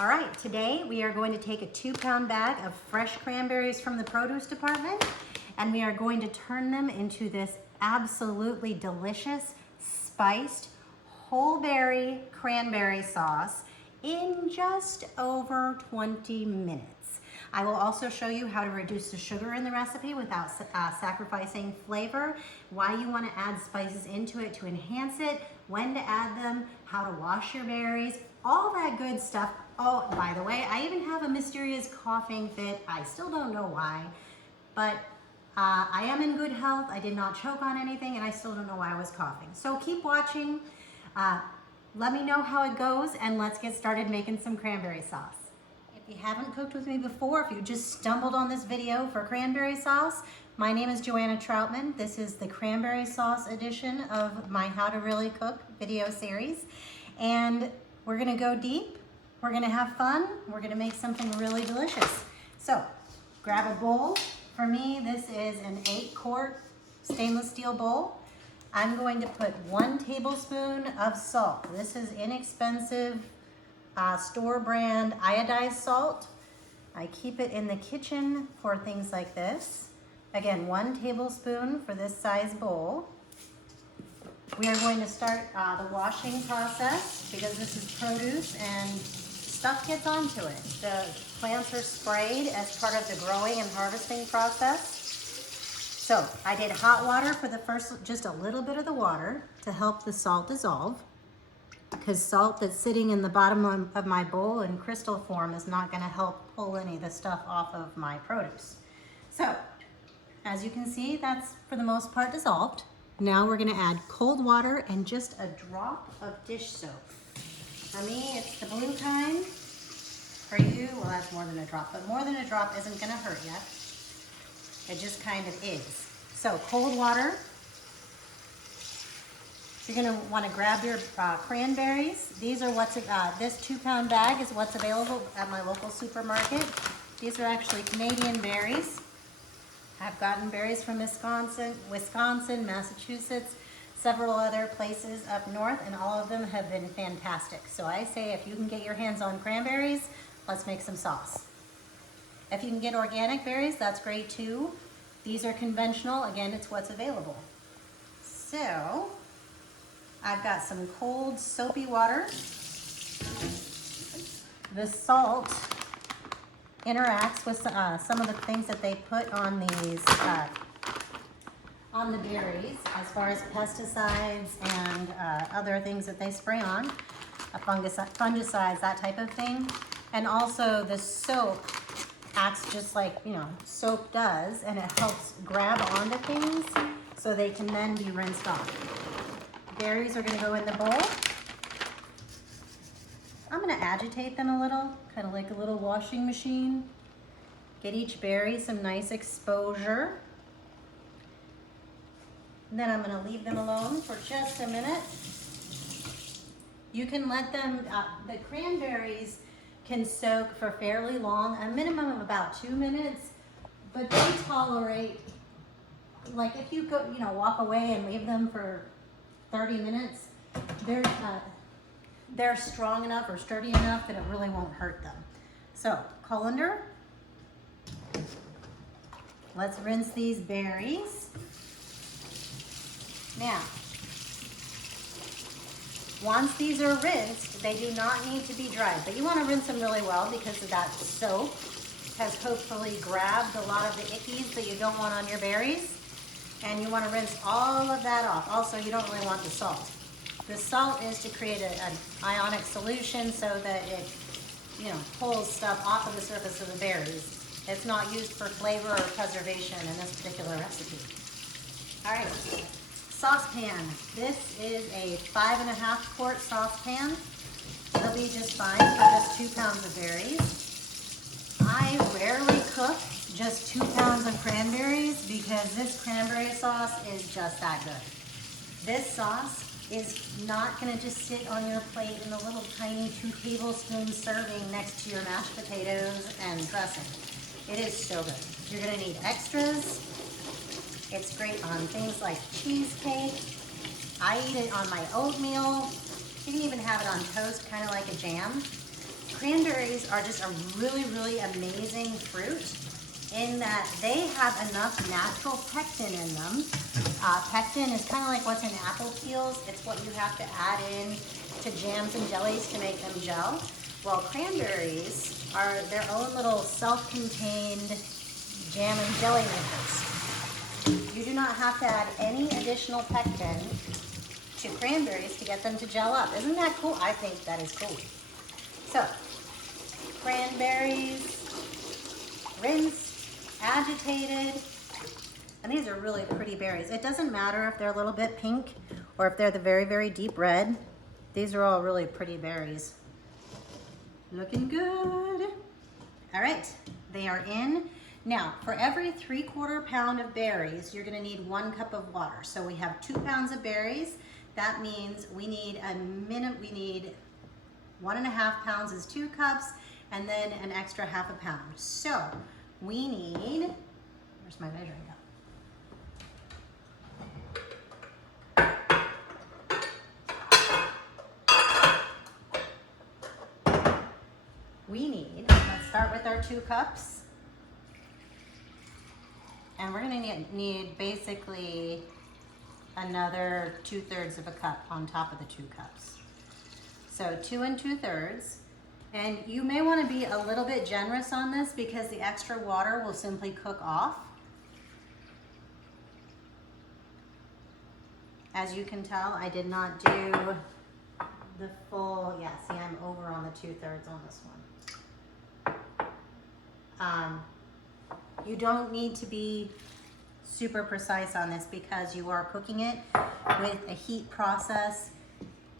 All right, today we are going to take a 2-pound bag of fresh cranberries from the produce department, and we are going to turn them into this absolutely delicious, spiced, whole berry cranberry sauce in just over 20 minutes. I will also show you how to reduce the sugar in the recipe without sacrificing flavor, why you want to add spices into it to enhance it, when to add them, how to wash your berries, all that good stuff. Oh, by the way, I even have a mysterious coughing fit. I still don't know why, but I am in good health. I did not choke on anything, and I still don't know why I was coughing. So keep watching. Let me know how it goes, and let's get started making some cranberry sauce. If you haven't cooked with me before, if you just stumbled on this video for cranberry sauce, my name is Joanna Trautman. This is the cranberry sauce edition of my How to Really Cook video series. And we're gonna go deep, we're gonna have fun, we're gonna make something really delicious. So, grab a bowl. For me, this is an 8-quart stainless steel bowl. I'm going to put 1 tablespoon of salt. This is inexpensive store brand iodized salt. I keep it in the kitchen for things like this. Again, 1 tablespoon for this size bowl. We are going to start the washing process because this is produce and stuff gets onto it. The plants are sprayed as part of the growing and harvesting process. So I did hot water for the first, just a little bit of the water to help the salt dissolve, because salt that's sitting in the bottom of my bowl in crystal form is not going to help pull any of the stuff off of my produce. So as you can see, that's for the most part dissolved. Now we're going to add cold water and just a drop of dish soap. For me, it's the blue kind. For you, well, that's more than a drop, but more than a drop isn't going to hurt you. It just kind of is. So cold water. You're going to want to grab your cranberries. These are what's, this 2-pound bag is what's available at my local supermarket. These are actually Canadian berries. I've gotten berries from Wisconsin, Massachusetts, several other places up north, and all of them have been fantastic. So I say if you can get your hands on cranberries, let's make some sauce. If you can get organic berries, that's great too. These are conventional. Again, it's what's available. So I've got some cold soapy water. The salt interacts with some of the things that they put on these, on the berries, as far as pesticides and other things that they spray on, fungicides, that type of thing. And also the soap acts just like, soap does, and it helps grab onto things so they can then be rinsed off. Berries are going to go in the bowl. I'm going to agitate them a little, kind of like a little washing machine. Get each berry some nice exposure. And then I'm going to leave them alone for just a minute. You can let them, the cranberries can soak for fairly long, a minimum of about 2 minutes, but they tolerate, like if you go, walk away and leave them for 30 minutes, they're strong enough or sturdy enough that it really won't hurt them. So, colander. Let's rinse these berries. Now, once these are rinsed, they do not need to be dried, but you want to rinse them really well because of that soap has hopefully grabbed a lot of the ickies that you don't want on your berries. And you want to rinse all of that off. Also, you don't really want the salt. The salt is to create an ionic solution so that it, pulls stuff off of the surface of the berries. It's not used for flavor or preservation in this particular recipe. All right, saucepan. This is a 5.5-quart saucepan. It'll be just fine for just 2 pounds of berries. I rarely cook just 2 pounds of cranberries because this cranberry sauce is just that good. This sauce is not going to just sit on your plate in a little tiny 2 tablespoon serving next to your mashed potatoes and dressing. It is so good. You're going to need extras. It's great on things like cheesecake. I eat it on my oatmeal. You can even have it on toast, kind of like a jam. Cranberries are just a really, really amazing fruit in that they have enough natural pectin in them. Pectin is kind of like what's in apple peels. It's what you have to add in to jams and jellies to make them gel. Well, cranberries are their own little self-contained jam and jelly makers. You do not have to add any additional pectin to cranberries to get them to gel up. Isn't that cool? I think that is cool. So, cranberries, rinsed, agitated, and these are really pretty berries. It doesn't matter if they're a little bit pink or if they're the very, very deep red. These are all really pretty berries. Looking good. All right, they are in. Now, for every 3/4 pound of berries, you're gonna need 1 cup of water. So we have 2 pounds of berries. That means we need 1.5 pounds is 2 cups, and then an extra 1/2 pound. So we need, where's my measuring cup? Let's start with our 2 cups. And we're gonna need basically another 2/3 of a cup on top of the 2 cups. So 2 2/3. And you may wanna be a little bit generous on this because the extra water will simply cook off. As you can tell, I did not do the full, yeah, see, I'm over on the 2/3 on this one. You don't need to be super precise on this because you are cooking it with a heat process.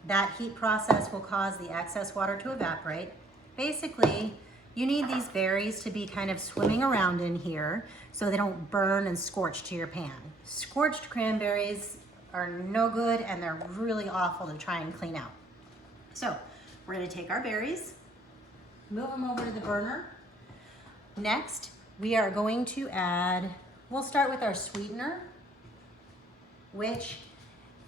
That heat process will cause the excess water to evaporate. Basically, you need these berries to be kind of swimming around in here so they don't burn and scorch to your pan. Scorched cranberries are no good and they're really awful to try and clean out. So we're gonna take our berries, move them over to the burner. Next, we are going to add, we'll start with our sweetener, which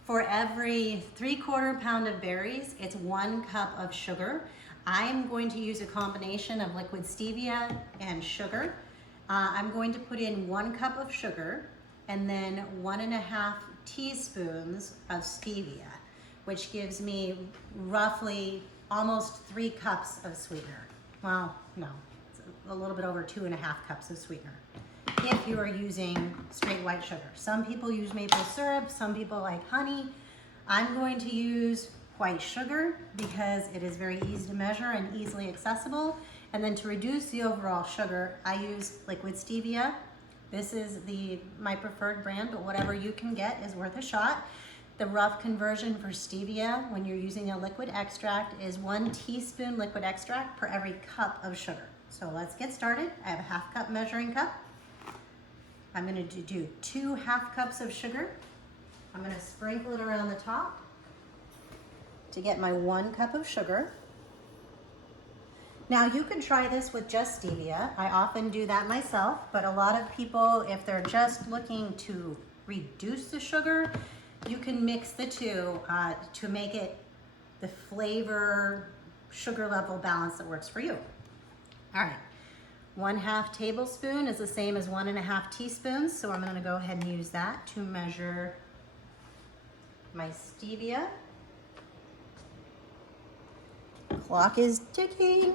for every 3/4 pound of berries, it's 1 cup of sugar. I'm going to use a combination of liquid stevia and sugar. I'm going to put in 1 cup of sugar and then 1.5 teaspoons of stevia, which gives me roughly almost 3 cups of sweetener. Well, no, it's a little bit over 2.5 cups of sweetener if you are using straight white sugar. Some people use maple syrup, some people like honey. I'm going to use white sugar because it is very easy to measure and easily accessible. And then to reduce the overall sugar, I use liquid stevia. This is my preferred brand, but whatever you can get is worth a shot. The rough conversion for stevia when you're using a liquid extract is 1 teaspoon liquid extract per every cup of sugar. So let's get started. I have a 1/2 cup measuring cup. I'm gonna do 2 1/2 cups of sugar. I'm gonna sprinkle it around the top to get my 1 cup of sugar. Now you can try this with just stevia. I often do that myself, but a lot of people, if they're just looking to reduce the sugar, you can mix the two to make it the flavor sugar level balance that works for you. All right, 1/2 tablespoon is the same as 1.5 teaspoons, so I'm gonna go ahead and use that to measure my stevia. Clock is ticking.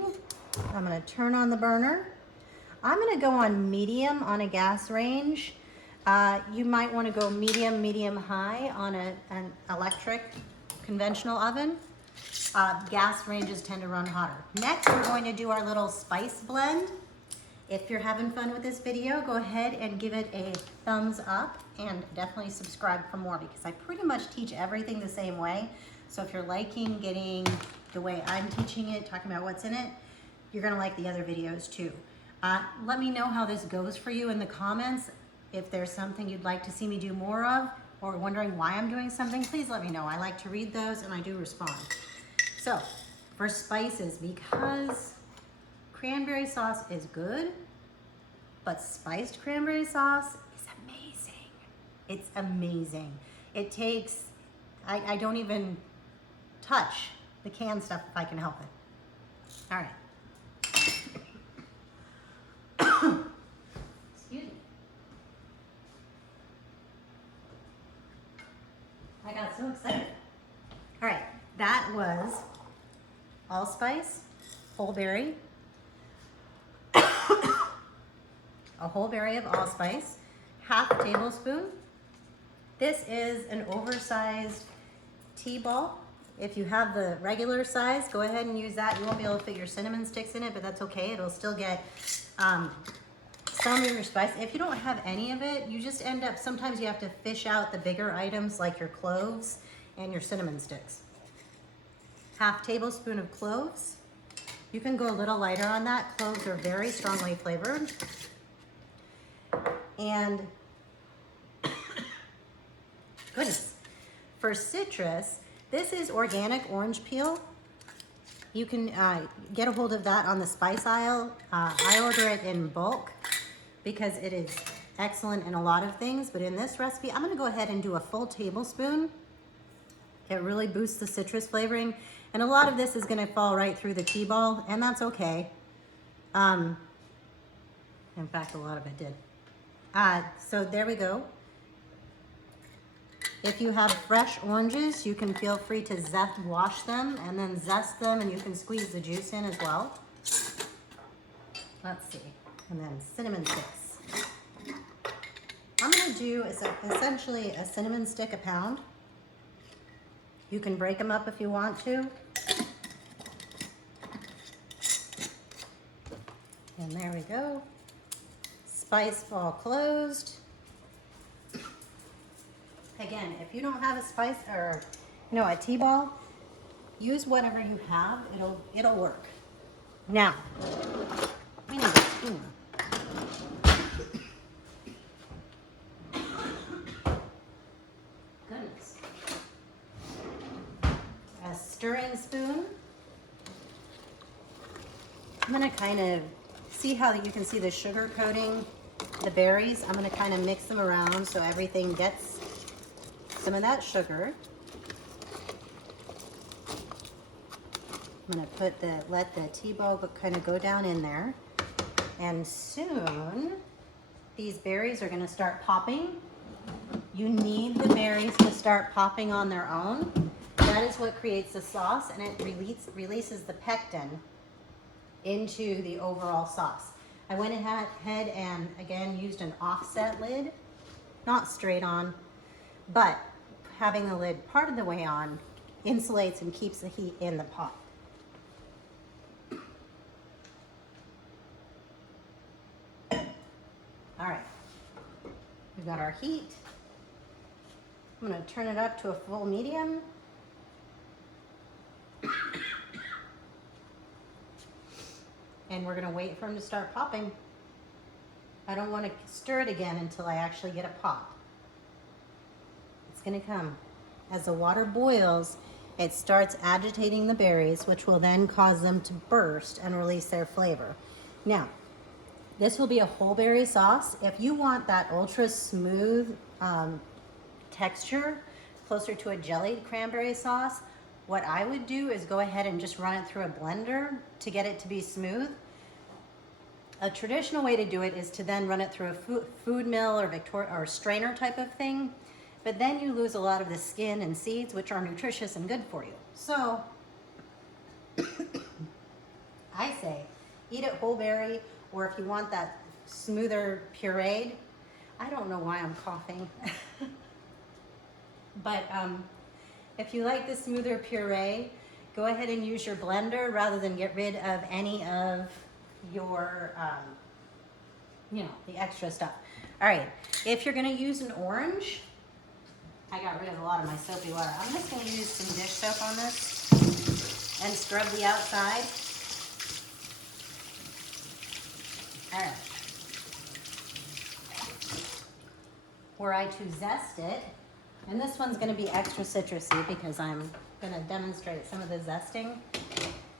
I'm gonna turn on the burner. I'm gonna go on medium on a gas range. You might wanna go medium, medium-high on an electric conventional oven. Gas ranges tend to run hotter. Next, we're going to do our little spice blend. If you're having fun with this video, go ahead and give it a thumbs up and definitely subscribe for more because I pretty much teach everything the same way. So if you're liking getting the way I'm teaching it, talking about what's in it, you're gonna like the other videos too. Let me know how this goes for you in the comments. If there's something you'd like to see me do more of or wondering why I'm doing something, please let me know. I like to read those and I do respond. So for spices, because cranberry sauce is good, but spiced cranberry sauce is amazing. It's amazing. It takes, I don't even touch the canned stuff if I can help it. All right. Excuse me. I got so excited. All right, that was allspice, whole berry, a whole berry of allspice, half a tablespoon. This is an oversized tea ball. If you have the regular size, go ahead and use that. You won't be able to fit your cinnamon sticks in it, but that's okay. It'll still get some of your spice. If you don't have any of it, you just end up, sometimes you have to fish out the bigger items like your cloves and your cinnamon sticks. Half tablespoon of cloves. You can go a little lighter on that. Cloves are very strongly flavored. And goodness, for citrus, this is organic orange peel. You can get a hold of that on the spice aisle. I order it in bulk because it is excellent in a lot of things, but in this recipe, I'm gonna go ahead and do a full tablespoon. It really boosts the citrus flavoring, and a lot of this is gonna fall right through the tea ball, and that's okay. In fact, a lot of it did. So there we go. If you have fresh oranges, you can feel free to wash them and then zest them, and you can squeeze the juice in as well. Let's see. And then cinnamon sticks. I'm gonna do essentially a cinnamon stick a pound. You can break them up if you want to. And there we go. Spice ball closed. Again, if you don't have a spice or a tea ball, use whatever you have. It'll work. Now, we need a spoon. Goodness. A stirring spoon. I'm gonna kind of see how you can see the sugar coating the berries. I'm gonna kind of mix them around so everything gets some of that sugar. I'm gonna let the tea ball kind of go down in there. And soon, these berries are gonna start popping. You need the berries to start popping on their own. That is what creates the sauce, and it releases the pectin into the overall sauce. I went ahead and again used an offset lid, not straight on, but having the lid part of the way on insulates and keeps the heat in the pot. All right, we've got our heat. I'm gonna turn it up to a full medium. And we're gonna wait for them to start popping. I don't wanna stir it again until I actually get a pop. It's gonna come. As the water boils, it starts agitating the berries, which will then cause them to burst and release their flavor. Now, this will be a whole berry sauce. If you want that ultra smooth texture, closer to a jellied cranberry sauce, what I would do is go ahead and just run it through a blender to get it to be smooth. A traditional way to do it is to then run it through a food mill or strainer type of thing, but then you lose a lot of the skin and seeds, which are nutritious and good for you. So I say eat it whole berry, or if you want that smoother pureed. I don't know why I'm coughing. But if you like the smoother puree, go ahead and use your blender rather than get rid of any of your, the extra stuff. All right, if you're gonna use an orange, I got rid of a lot of my soapy water. I'm just gonna use some dish soap on this and scrub the outside. All right. Were I to zest it, and this one's gonna be extra citrusy because I'm gonna demonstrate some of the zesting.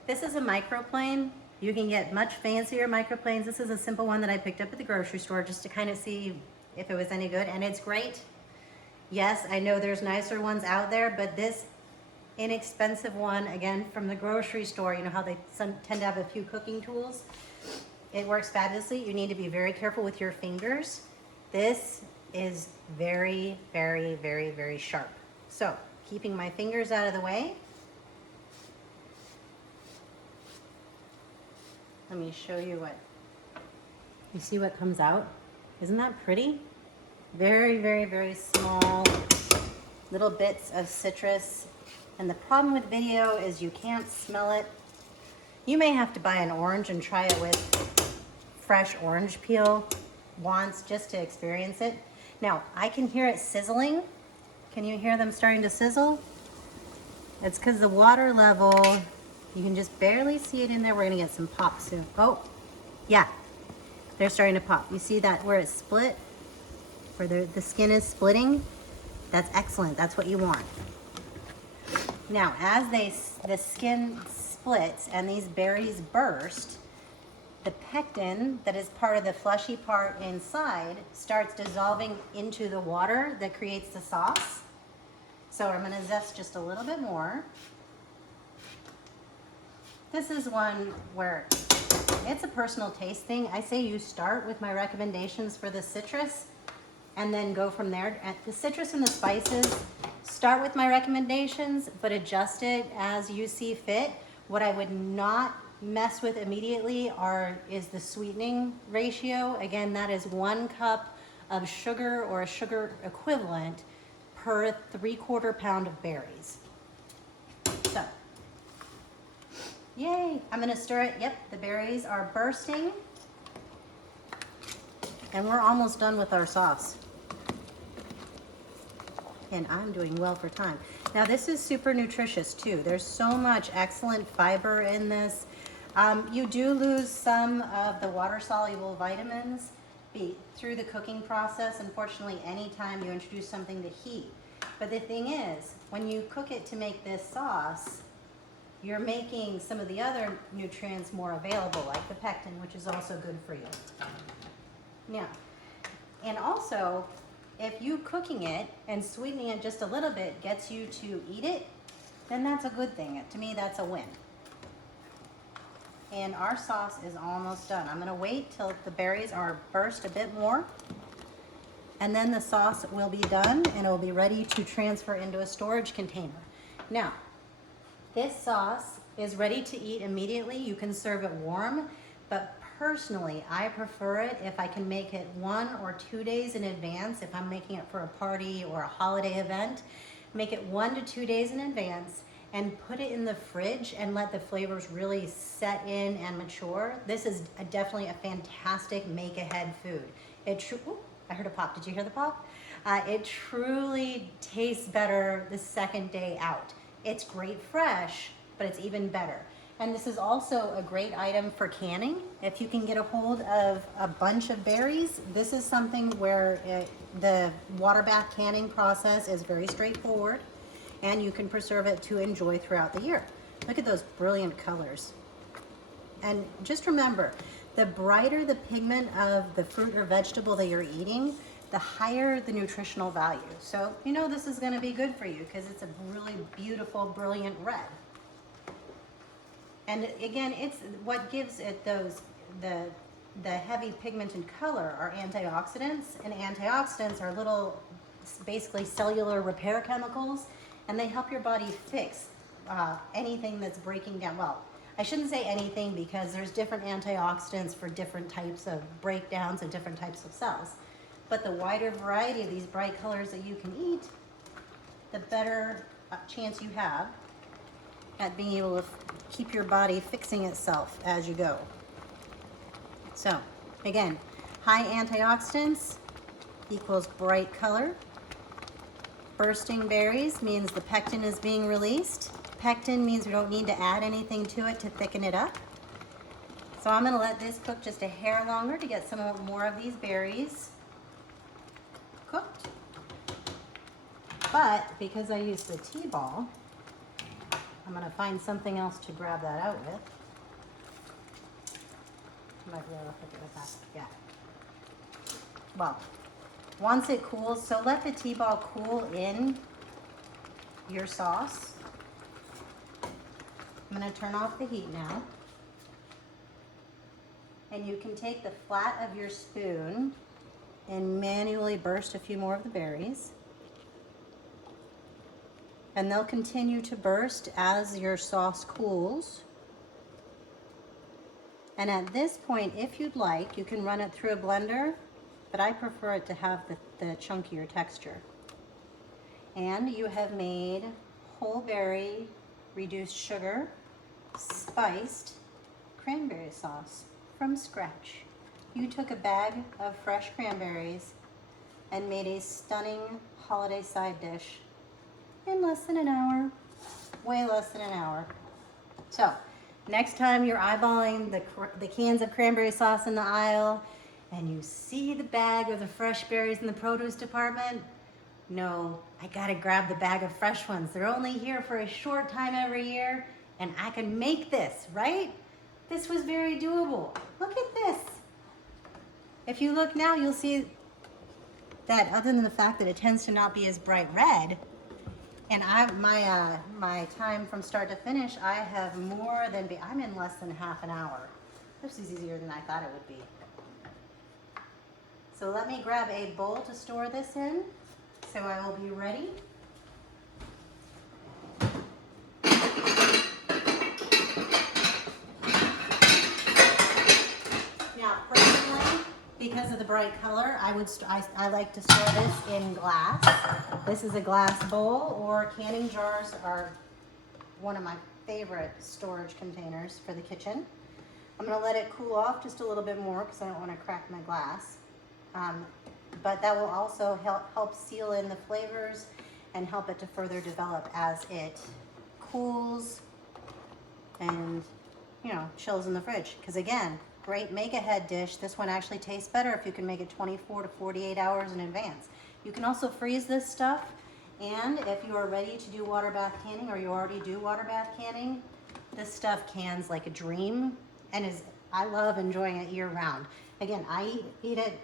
This is a microplane. You can get much fancier microplanes. This is a simple one that I picked up at the grocery store just to kind of see if it was any good, and it's great. Yes, I know there's nicer ones out there, but this inexpensive one, again, from the grocery store. You know how they tend to have a few cooking tools? It works fabulously. You need to be very careful with your fingers. This is very, very, very, very sharp. So, keeping my fingers out of the way, let me show you what, you see what comes out? Isn't that pretty? Very, very, very small little bits of citrus. And the problem with video is you can't smell it. You may have to buy an orange and try it with fresh orange peel once just to experience it. Now, I can hear it sizzling. Can you hear them starting to sizzle? It's because the water level, you can just barely see it in there. We're gonna get some pop soon. Oh, yeah, they're starting to pop. You see that where it's split, where the skin is splitting? That's excellent, that's what you want. Now, as the skin splits and these berries burst, the pectin that is part of the fleshy part inside starts dissolving into the water that creates the sauce. So I'm gonna zest just a little bit more. This is one where it's a personal taste thing. I say you start with my recommendations for the citrus and then go from there. The citrus and the spices, start with my recommendations, but adjust it as you see fit. What I would not mess with immediately is the sweetening ratio. Again, that is 1 cup of sugar or a sugar equivalent per 3/4 pound of berries. So, yay, I'm gonna stir it. Yep, the berries are bursting. And we're almost done with our sauce. And I'm doing well for time. Now this is super nutritious too. There's so much excellent fiber in this. You do lose some of the water-soluble vitamins through the cooking process, unfortunately, anytime you introduce something to heat. But the thing is, when you cook it to make this sauce, you're making some of the other nutrients more available, like the pectin, which is also good for you. Now, and also, if you cooking it and sweetening it just a little bit gets you to eat it, then that's a good thing. To me, that's a win. And our sauce is almost done. I'm gonna wait till the berries are burst a bit more, and then the sauce will be done and it will be ready to transfer into a storage container. Now, this sauce is ready to eat immediately. You can serve it warm, but personally, I prefer it if I can make it 1 or 2 days in advance. If I'm making it for a party or a holiday event, make it 1 to 2 days in advance and put it in the fridge and let the flavors really set in and mature. This is definitely a fantastic make-ahead food. Ooh, I heard a pop. Did you hear the pop? It truly tastes better the second day out. It's great fresh, but it's even better. And this is also a great item for canning. If you can get a hold of a bunch of berries, this is something where the water bath canning process is very straightforward, and you can preserve it to enjoy throughout the year. Look at those brilliant colors. And just remember, the brighter the pigment of the fruit or vegetable that you're eating, the higher the nutritional value. So you know this is gonna be good for you because it's a really beautiful, brilliant red. And again, it's what gives it the heavy pigmented color are antioxidants, and antioxidants are little, basically cellular repair chemicals, and they help your body fix anything that's breaking down. Well, I shouldn't say anything because there's different antioxidants for different types of breakdowns and different types of cells. But the wider variety of these bright colors that you can eat, the better chance you have at being able to keep your body fixing itself as you go. So, again, high antioxidants equals bright color. Bursting berries means the pectin is being released. Pectin means we don't need to add anything to it to thicken it up. So I'm gonna let this cook just a hair longer to get some more of these berries cooked. But because I used the T-ball, I'm gonna find something else to grab that out with. Might be able to hook it with that, yeah. Well, once it cools, so let the T-ball cool in your sauce. I'm gonna turn off the heat now. And you can take the flat of your spoon and manually burst a few more of the berries. And they'll continue to burst as your sauce cools. And at this point, if you'd like, you can run it through a blender, but I prefer it to have the chunkier texture. And you have made whole berry, reduced sugar, spiced cranberry sauce from scratch. You took a bag of fresh cranberries and made a stunning holiday side dish in less than an hour, way less than an hour. So, next time you're eyeballing the cans of cranberry sauce in the aisle and you see the bag of the fresh berries in the produce department, no, I gotta grab the bag of fresh ones. They're only here for a short time every year and I can make this, right? This was very doable. Look at this. If you look now, you'll see that other than the fact that it tends to not be as bright red, and my time from start to finish, I have I'm in less than half an hour. This is easier than I thought it would be. So let me grab a bowl to store this in, so I will be ready. Now, personally, because of the bright color, I like to store this in glass. This is a glass bowl, or canning jars are one of my favorite storage containers for the kitchen. I'm gonna let it cool off just a little bit more because I don't want to crack my glass. But that will also help seal in the flavors and help it to further develop as it cools and, you know, chills in the fridge. Because again, great make-ahead dish. This one actually tastes better if you can make it 24 to 48 hours in advance. You can also freeze this stuff, and if you are ready to do water bath canning, or you already do water bath canning, this stuff cans like a dream, and I love enjoying it year round. Again, I eat it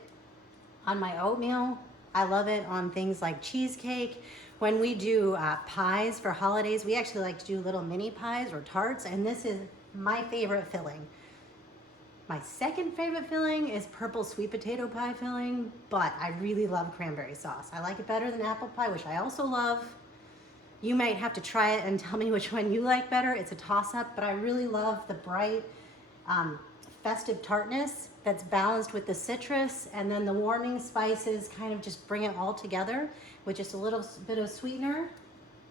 on my oatmeal. I love it on things like cheesecake. When we do pies for holidays, we actually like to do little mini pies or tarts, and this is my favorite filling. My second favorite filling is purple sweet potato pie filling, but I really love cranberry sauce. I like it better than apple pie, which I also love. You might have to try it and tell me which one you like better. It's a toss-up, but I really love the bright, festive tartness that's balanced with the citrus, and then the warming spices kind of just bring it all together with just a little bit of sweetener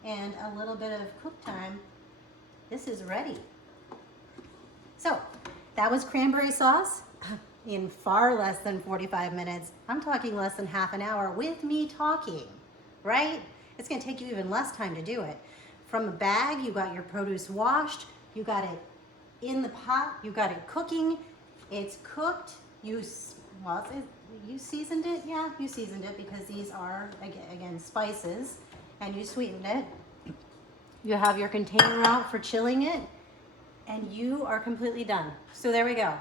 and a little bit of cook time. This is ready. So that was cranberry sauce in far less than 45 minutes. I'm talking less than half an hour with me talking, right? It's gonna take you even less time to do it. From a bag, you got your produce washed, you got it in the pot, you got it cooking, it's cooked, you seasoned it? Yeah, you seasoned it because these are, again, spices, and you sweetened it. You have your container out for chilling it, and you are completely done. So there we go.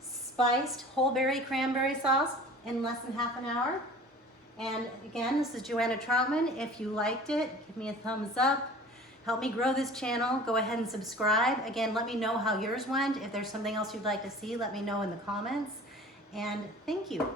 Spiced whole berry cranberry sauce in less than half an hour. And again, this is Joanna Trautman. If you liked it, give me a thumbs up. Help me grow this channel. Go ahead and subscribe. Again, let me know how yours went. If there's something else you'd like to see, let me know in the comments. And thank you.